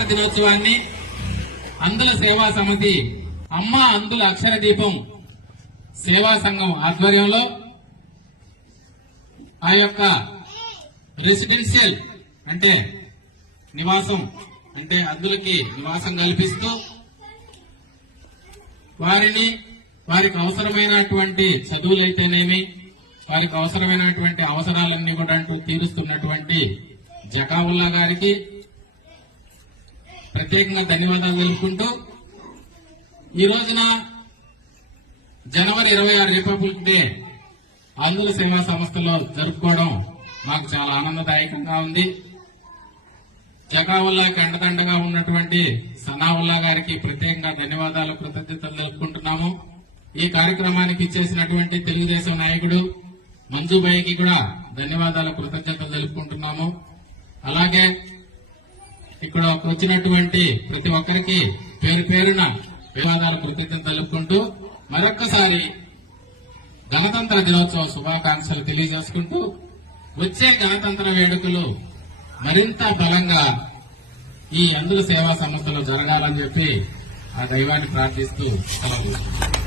గణతంత్ర దినోత్సవాన్ని అందుల సేవా సమితి అమ్మ అందుల అక్షర దీపం సేవా సంఘం ఆధ్వర్యంలో ఆ యొక్క రెసిడెన్షియల్ అంటే నివాసం అంటే అందులకి నివాసం కల్పిస్తూ వారికి అవసరమైనటువంటి చదువులైతేనేమి వారికి అవసరమైనటువంటి అవసరాలన్నీ కూడా తీరుస్తున్నటువంటి జకావుల్లా గారికి ప్రత్యేకంగా ధన్యవాదాలు తెలుపుకుంటూ ఈ రోజున జనవరి 26 రిపబ్లిక్ డే అందుల సేవా సంస్థలో జరుపుకోవడం మాకు చాలా ఆనందదాయకంగా ఉంది. జకావుల్లాకి అండదండగా ఉన్నటువంటి సనావుల్లా గారికి ప్రత్యేకంగా ధన్యవాదాలు కృతజ్ఞతలు తెలుపుకుంటున్నాము. ఈ కార్యక్రమానికి ఇచ్చేసినటువంటి తెలుగుదేశం నాయకుడు మంజుబాయికి కూడా ధన్యవాదాలు కృతజ్ఞతలు తెలుపుకుంటున్నాము. అలాగే ఇక్కడ వచ్చినటువంటి ప్రతి ఒక్కరికి పేరు పేరున ధన్యవాదాలు కృతజ్ఞతలు తెలుపుకుంటూ మరొక్కసారి గణతంత్ర దినోత్సవ శుభాకాంక్షలు తెలియజేసుకుంటూ వచ్చే గణతంత్ర వేడుకలు మరింత బలంగా ఈ అందుల సేవా సంస్థలో జరగాలని చెప్పి ఆ దైవాన్ని ప్రార్థిస్తూ సెలవు తీసుకుంటున్నాను.